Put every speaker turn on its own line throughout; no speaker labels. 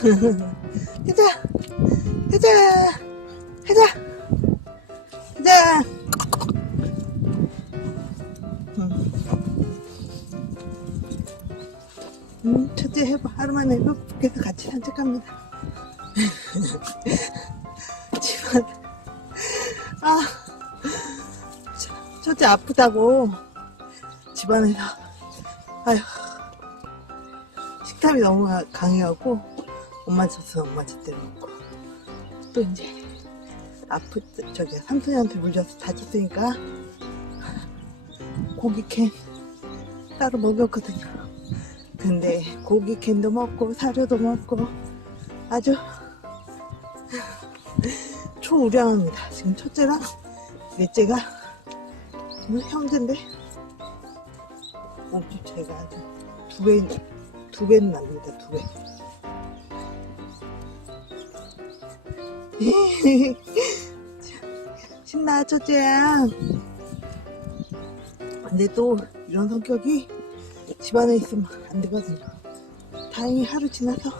가자, 가자, 가자, 가자. 음, 첫째 해봐. 하루만 해봐. 그래서 같이 산책합니다. 집안, 아, 첫- 첫째 아프다고 집안에서, 아휴, 식탐이 너무 강해갖고, 엄마 젖은 엄마 젖대로 먹고, 또 이제, 아프, 저기, 삼촌한테 물려서 다쳤으니까, 고기 캔 따로 먹였거든요. 근데 고기 캔도 먹고, 사료도 먹고, 아주, 초우량합니다. 지금 첫째랑 넷째가, 뭐 형제인데, 몸집 차이가 아주 두 배, 두 배는 납니다, 두 배. 신나, 첫째야. 근데 또 이런 성격이 집안에 있으면 안 되거든요. 다행히 하루 지나서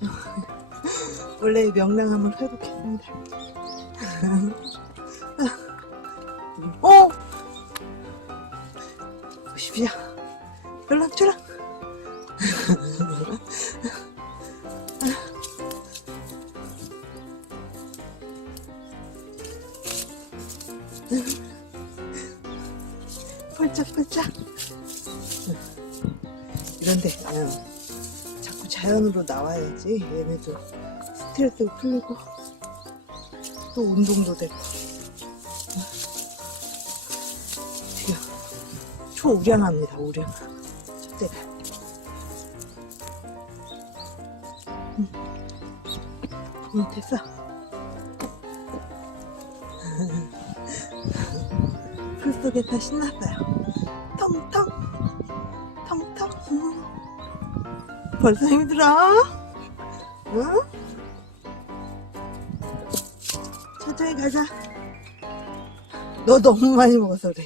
원래 명랑함을 회복했습니다. 어! 보십시오. 나와야지? 얘네도 스트레스 풀리고 또 운동도 되고. 지금 초우량합니다 우량. 첫째가 응. 응 됐어. 풀 속에 다 신났어요. 텅텅. 텅텅. 음. 벌써 힘들어? 응? 천천히 가자. 너 너무 많이 먹어서 그래.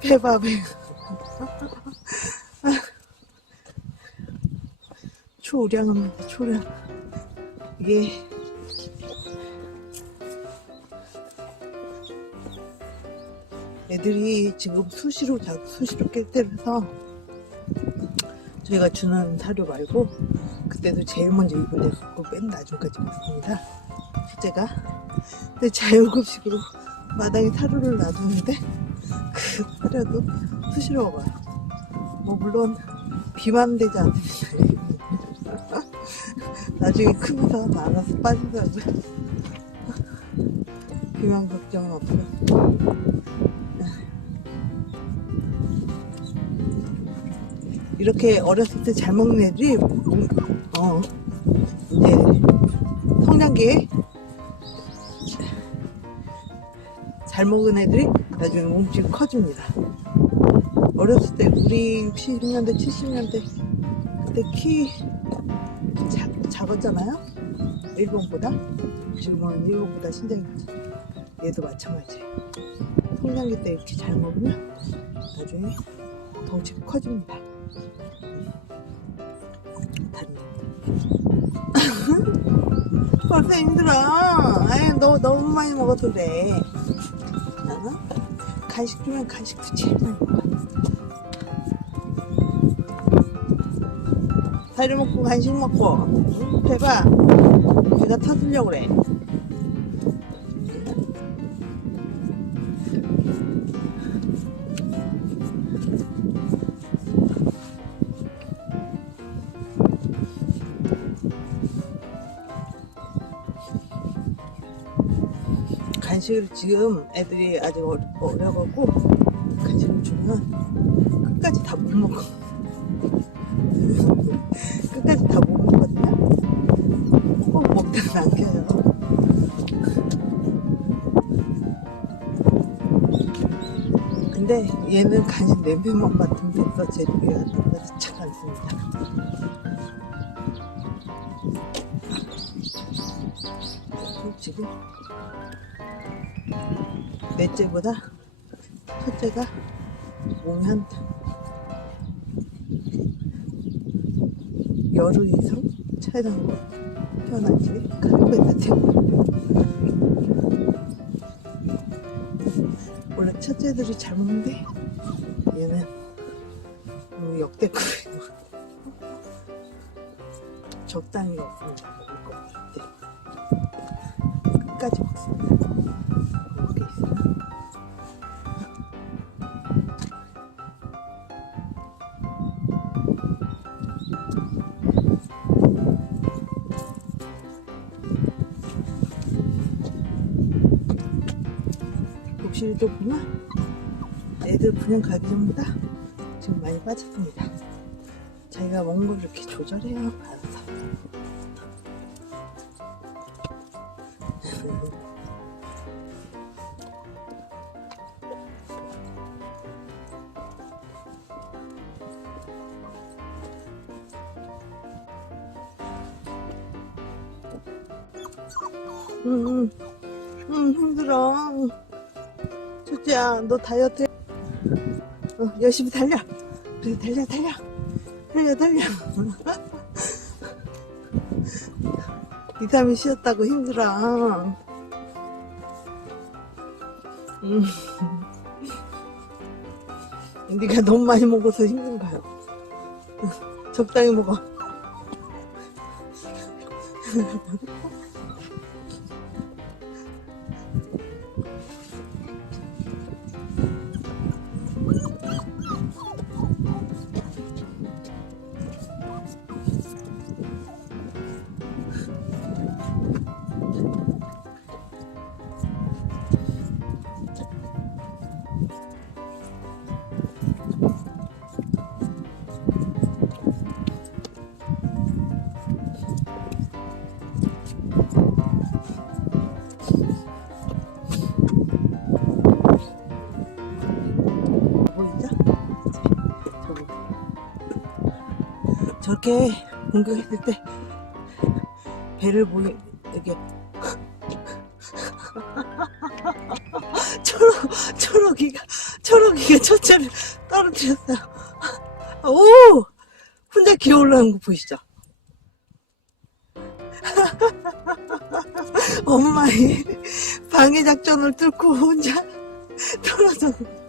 배봐, 배. 초우량합니다, 초량. 이게 애들이 지금 수시로 자 수시로 깰 때라서 저희가 주는 사료 말고 그 때도 제일 먼저 입을 내갖고 맨 나중까지 먹습니다. 첫째가 근데 자율급식으로 마당에 사료를 놔두는데 그 사료도 수시로 먹어요. 뭐 물론 비만 되지 않습니다. 나중에 크면서 알아서 빠지더라고요. 비만 걱정은 없고 이렇게 어렸을 때 잘 먹는 애들이 어 이제 성장기에 잘 먹은 애들이 나중에 몸집이 커집니다. 어렸을 때 우리 60년대 70년대 그때 키 작, 작았잖아요. 일본보다 지금은 일본보다 신장이. 얘도 마찬가지예요. 성장기 때 이렇게 잘 먹으면 나중에 덩치가 커집니다. 벌써 힘들어. 아유, 너 너무 많이 먹어서 그래. 어? 간식 주면 간식도 제일 많이 먹어. 사료 먹고 간식 먹고. 응? 배봐. 배가 터지려고 그래. 간식을 지금 애들이 아직 어려, 어려갖고 간식을 주면 끝까지 다 못 먹어. 끝까지 다 못 먹거든요. 꼭 먹다가 남겨요. 근데 얘는 간식 냄새만 맡으면 벌써 제주기가 들어가서 잘 않습니다. 지금 넷째보다 첫째가 몸이 한 열흘 이상 차에다 태어났지 카페에다 태어났고 원래 첫째들이 잘 먹는데 얘는 역대급이고 적당히 욕실도 보면 애들 분양 가기 전보다 지금 많이 빠졌습니다. 자기가 먹는 걸 이렇게 조절해요. 다이어트 해. 어, 열심히 달려. 그래, 달려, 달려. 달려, 달려. 2, 3일 쉬었다고 힘들어. 음. 네가 너무 많이 먹어서 힘든 거야. 적당히 먹어. 저렇게 공격했을 때 배를 보이 이게 초록 초록이가 초록이가 첫째를 떨어뜨렸어요. 오 혼자 기어 올라오는 거 보이시죠? 엄마의 방해 작전을 뚫고 혼자 떨어졌는데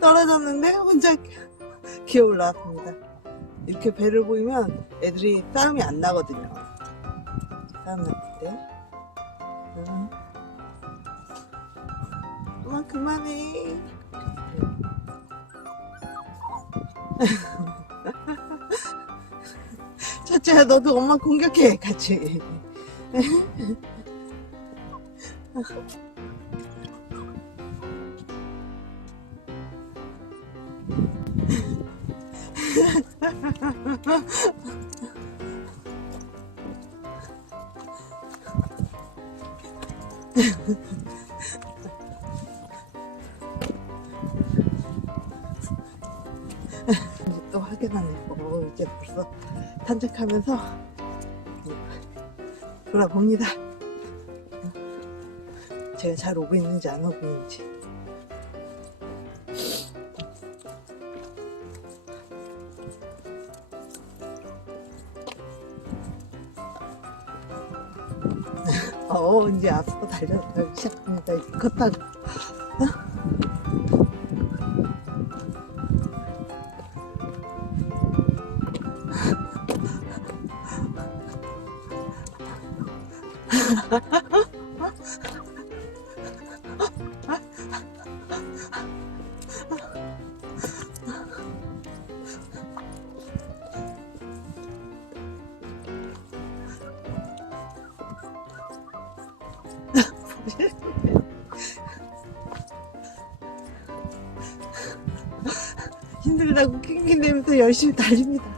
떨어졌는데 혼자 기어 올라왔습니다. 이렇게 배를 보이면 애들이 싸움이 안 나거든요. 싸움 때. 응. 엄마 그만해. 첫째야 너도 엄마 공격해 같이. 또 확인하네요. 어, 이제 벌써 산책하면서 돌아봅니다. 제가 잘 오고 있는지 안 오고 있는지. 어, 이제 앞으로 달려가기 시작합니다. 이제 걷다 힘들다고 낑낑대면서 열심히 달립니다.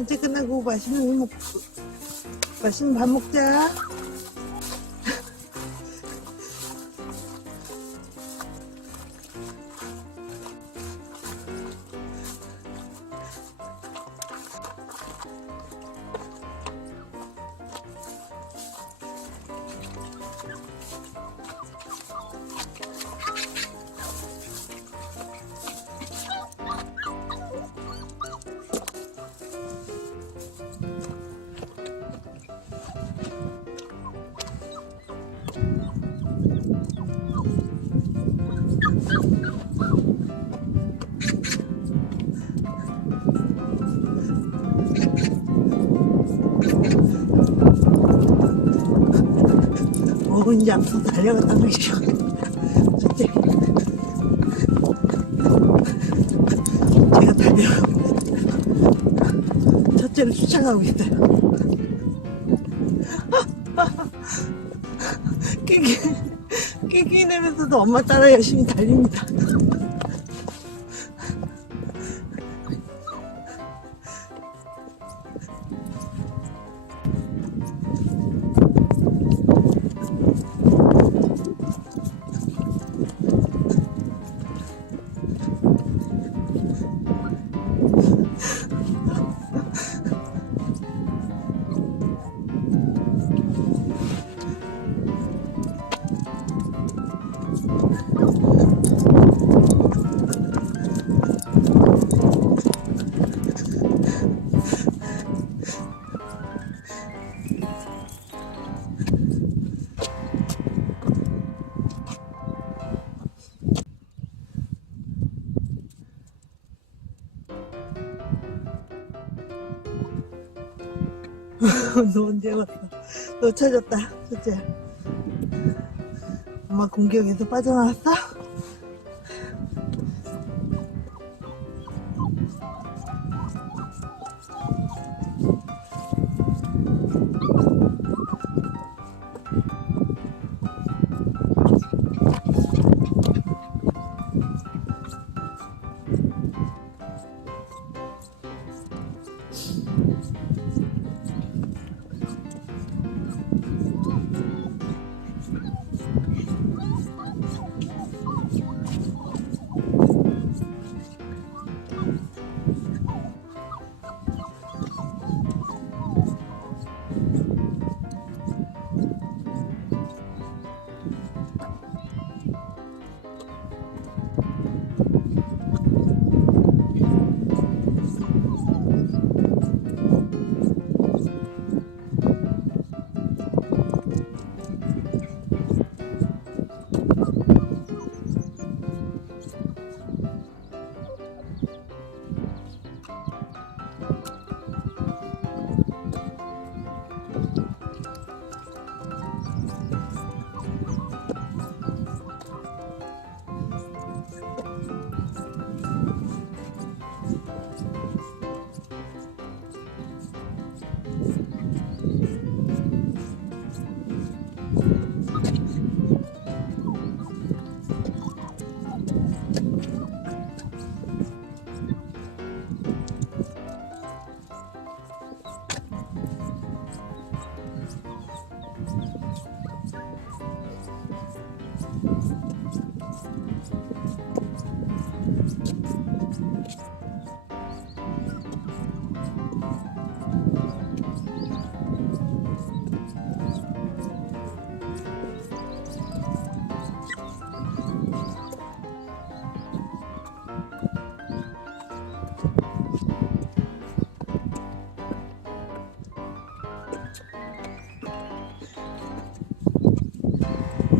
산책 끝나고 맛있는 밥 먹자. 먹은지 앞서 달려갔다. 첫째. 제가 있어요. 첫째를 쫓아가고 있어요. 끼기, 끼기 내면서도 엄마 따라 열심히 달립니다. 너 언제 왔어? 너 찾았다, 첫째. 엄마 공격에서 빠져나왔어?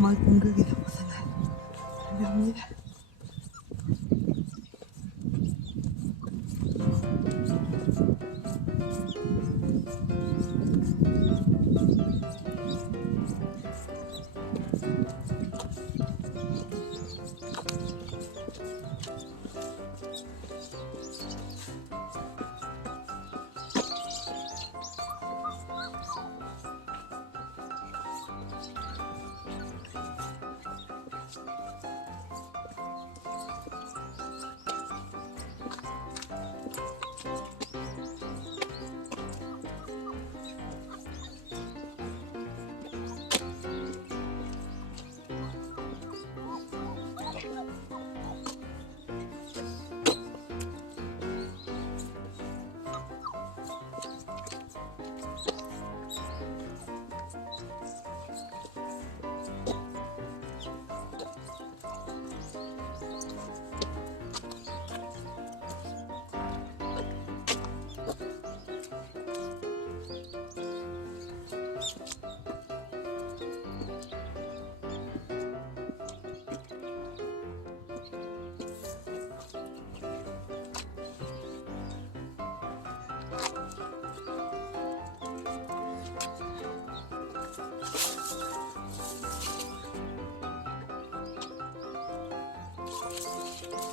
엄마 공격에서 벗어나. 감사합니다.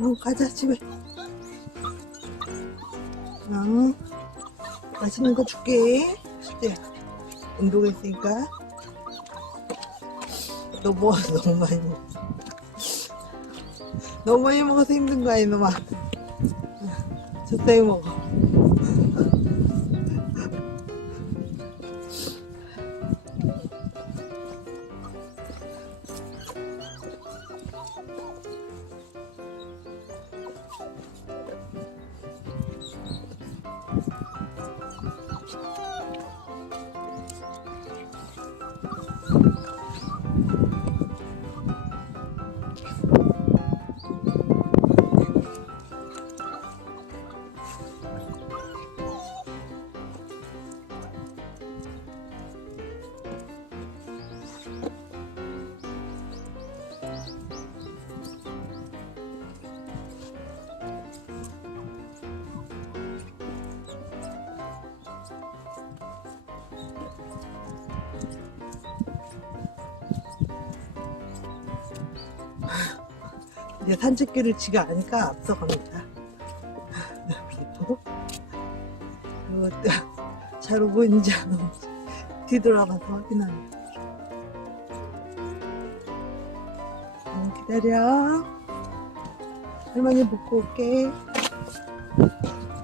어, 가자 집에. 어, 맛있는 거 줄게. 수지야. 운동했으니까. 너 먹어서 너무 많이 먹어. 너무 많이 먹어서 힘든 거 아니, 너마. 적당히 먹어. 이제 산책길을 지가 아니까 앞서갑니다. 그리고 그리고 잘 오고 있는지 안 오는지 뒤돌아가서. 어, 기다려. 할머니 먹고 올게.